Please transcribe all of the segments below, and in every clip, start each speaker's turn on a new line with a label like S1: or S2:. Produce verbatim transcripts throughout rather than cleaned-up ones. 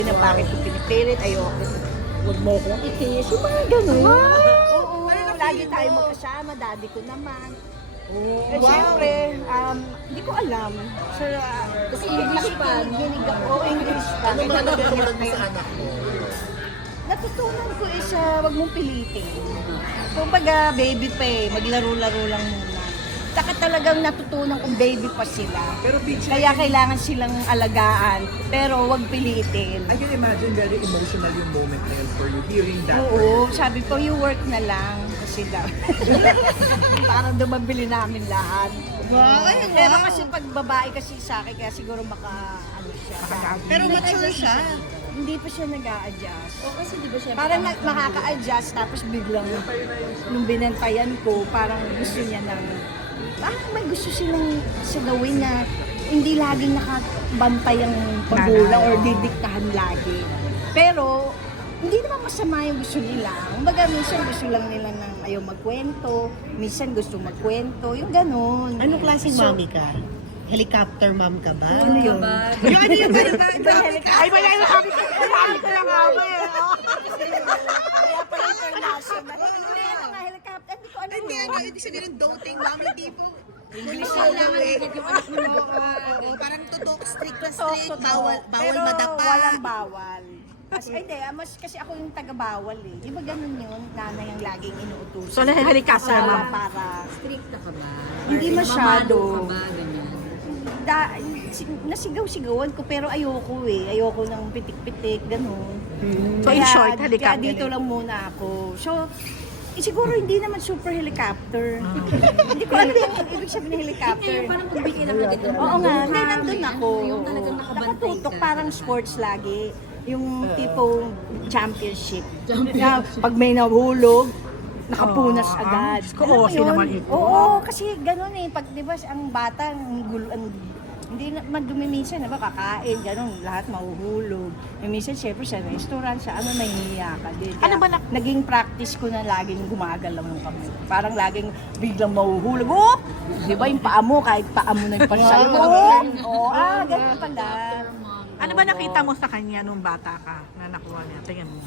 S1: na bakit ko pinipilit, ayoko. Huwag mo akong i-kiss, yung mga ganun. Oo, lagi tayo magkasama, daddy ko naman.
S2: Oh,
S1: Eh, siyempre, um, hindi ko alam. So, uh, kasi English pa, ginig ako, English pa.
S2: Ano ba natutunan mo sa anak mo?
S1: Natutunan ko is, uh, wag mong pilitin. Kumbaga, baby pa eh, maglaro-laro lang muna. Saka talagang natutunan kong baby pa sila.
S2: Pero Peach,
S1: Kaya kailangan silang alagaan, pero wag pilitin.
S2: I can imagine very emotional yung moment na yun for you, hearing that.
S1: Oo, sabi ko, you work na lang. Kasi daw. Parang dumabili namin lahat.
S3: Wow, ay, wow.
S1: Pero kasi pag babae kasi sa akin, kaya siguro maka, ano siya.
S3: Pero mature siya.
S1: Hindi pa siya nag-a-adjust.
S3: O kasi di ba siya?
S1: Parang na- makaka-adjust, tapos biglang nung binantayan ko, parang gusto niya ng, parang may gusto silang sa gawin na hindi laging nakabantay ang pagulang or didiktahan lagi. Pero, hindi naman masama yung gusto nila. Kumbaga, minsan gusto lang nila ng ayaw magkwento, minsan gusto magkwento, yung ganun.
S3: Anong klaseng
S1: So,
S3: mommy ka? Helicopter mom ka ba?
S1: Ano yun?
S3: Yung ano yung ba?
S1: Iba yung helicopter. Ay, wala yung sabi ko. Sabi ko lang ako eh. Kaya pala international. Hindi, ano nga, helicopter. Hindi ko ano
S3: Hindi,
S1: yun.
S3: ano, ibig sabihin ng doting mommy tipo.
S1: English
S3: Kung
S1: lang
S3: eh.
S1: yung anak mo.
S3: Oo, parang tutok, strict na
S1: Totoo,
S3: strict,
S1: totoo.
S3: bawal, bawal
S1: Pero
S3: madapa.
S1: walang bawal. As, ay, hindi, ah, mas kasi ako yung taga-bawal eh. Di ba ganun yun? Nanay ang laging inuutusan.
S4: So, helicopter,
S1: Para-
S4: ma'am.
S1: Para,
S5: Strict na ka ba?
S1: Hindi
S5: Or
S1: masyado.
S5: mamano ka ba? Ganyan.
S1: da, si- nasigaw-sigawan ko pero ayoko eh. Ayoko ng pitik-pitik, ganun.
S4: So, in short,
S1: Kaya
S4: helicopter.
S1: dito lang muna ako. So, eh, siguro hindi naman super helicopter. Hindi ko alam yung ibig sabihin ng helicopter.
S5: Ngayon, parang pagbigyan ng agad ng
S1: Oo nga, hindi
S5: May
S1: nandun
S5: ano,
S1: ako.
S5: Yung talagang nakabantay
S1: Nakatutok,
S5: ka.
S1: parang sports lagi. Yung tipong championship. Na pag may nahulog, nakapunas
S4: Oo,
S1: agad.
S4: ah,
S1: Alam mo
S4: kasi
S1: yun?
S4: naman ito.
S1: Oo, kasi ganun eh. Pag di ba ang bata, ang gulo, ang, hindi na madumi minsan, di ba, kakain, ganun, lahat mahuhulog. E minsan, syempre, sa restaurant, sa ano, nahihiya ka din. Kaya,
S4: Ano ba na-
S1: naging practice ko na laging gumagalaw ng kami. Parang laging biglang mahuhulog. Oh! Di ba yung paa mo, kahit paa mo nagpasalubong. Oo, ah, ganun pala.
S4: Ano ba nakita mo sa kanya nung bata ka na nakuha niya? Tingnan mo.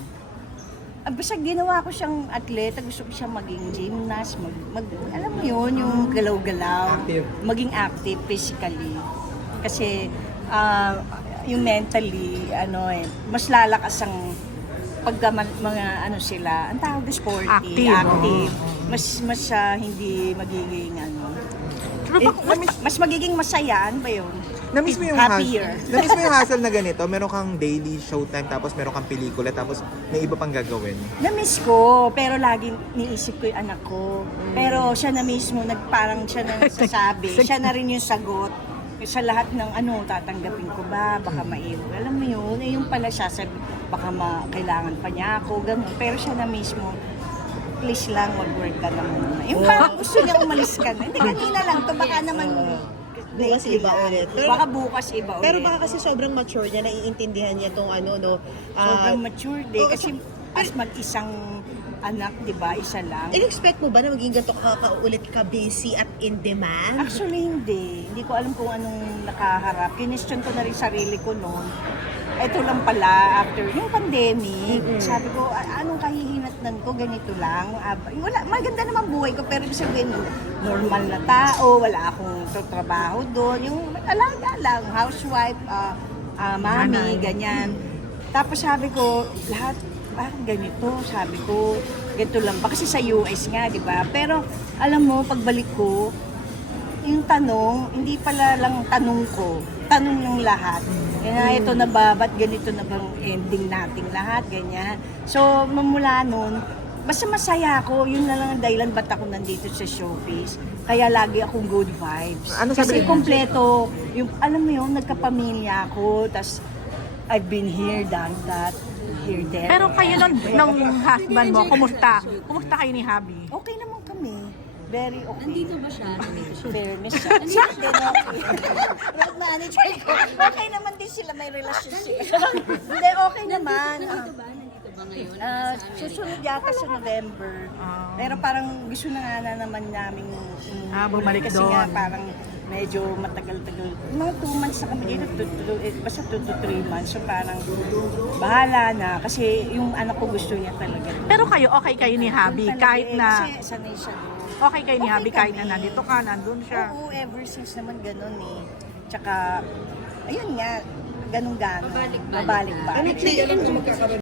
S1: Ah, basta ginawa ko siyang atleta, gusto ko siyang maging gymnast, mag, mag alam mo yun, yung galaw-galaw.
S2: Active.
S1: Maging active physically. Kasi ah, yung mentally, ano eh, mas lalakas ang pagka ma- mga ano sila, ang tawag na sporty,
S4: Active,
S1: active. Mas mas ah, hindi magiging ano.
S4: Pero
S1: Eh,
S4: bak-
S1: mas, mas magiging masaya, ano ba yun?
S6: Na-miss mo yung
S1: Happier.
S6: hassle. Na-miss mo yung hassle na ganito. Meron kang daily showtime, tapos meron kang pelikula, tapos may iba pang gagawin.
S1: Na-miss ko, pero laging niisip ko yung anak ko. Pero siya na mismo, nag, parang siya na nagsasabi. Siya na rin yung sagot. Sa lahat ng ano, tatanggapin ko ba? Baka maiwan. Alam mo yun, eh, yung pala siya, sabi, baka ma, kailangan pa niya ako, gano'n. Pero siya na mismo, please lang, mag-work ka na muna. Yung parang gusto niya umalis ka na. Hindi, kanina lang to, baka naman
S3: Bukas
S1: lately
S3: iba
S1: lang.
S3: ulit. Pero-
S1: Baka bukas iba ulit.
S3: Pero baka kasi sobrang mature niya, naiintindihan niya tong ano, no? ah,
S1: Sobrang mature din.
S3: oo,
S1: Kasi as mag-isang anak, di ba, isa lang.
S3: in-expect mo ba na maging ganito ka, ka ulit ka busy at in demand?
S1: Actually, hindi. Hindi ko alam kung anong nakaharap. Kinestyon ko na rin sarili ko noon. Ito lang pala, after yung pandemic, sabi ko, "A- anong kahihinatnan ko, ganito lang. Ab- Wala, maganda naman buhay ko, pero ibig sabihin, normal na tao, wala akong trabaho doon. Yung alaga lang, housewife, ah, ah, mami, ganyan. Tapos sabi ko, lahat, bakit ganito? Sabi ko, ganito lang ba? Kasi sa U S nga, di ba? Pero, alam mo, pagbalik ko, yung tanong, hindi pala lang tanong ko, tanong ng lahat. Kaya ito na ba, ba't ganito na bang ending nating lahat, ganyan. So, mamula nun, basta masaya ako, yun na lang ang dahilan ba't ako nandito sa showbiz. Kaya lagi akong good vibes.
S6: Ano sabi
S1: Kasi
S6: niya?
S1: kompleto, yung, alam mo yun, nagkapamilya ako, tas I've been here, done that, here, there.
S4: Pero kayo nun, nung husband mo, kumusta? Kumusta kayo ni Habi?
S1: Okay naman kami. Very okay.
S5: Nandito ba siya?
S1: Fairness siya. Siya din okay. Road manager ko. Okay naman din sila, may relationship. Hindi, okay naman.
S5: Nandito ba? Nandito ba ngayon?
S1: Ah, susunod yata sa November.
S4: Ah.
S1: Pero parang gusto na nga na naman namin um,
S4: Ah, bumalik
S1: kasi
S4: doon.
S1: nga parang medyo matagal-tagal. Mga two months na kami dito, two, two, eh, basta two to three months. So parang bahala na kasi yung anak ko gusto niya talaga.
S4: Pero kayo, okay kayo ni Habi
S1: Talaga
S4: kahit
S1: eh,
S4: na,
S1: Kasi sanay siya doon.
S4: okay kayo ni
S1: Okay
S4: Habi kahit na
S1: kami.
S4: nandito ka, nandun siya.
S1: Oo, ever since naman ganun eh. Tsaka, ayun nga, ganun gano'n.
S5: Pabalik-balik.
S1: Mabalik-balik.
S3: Ano,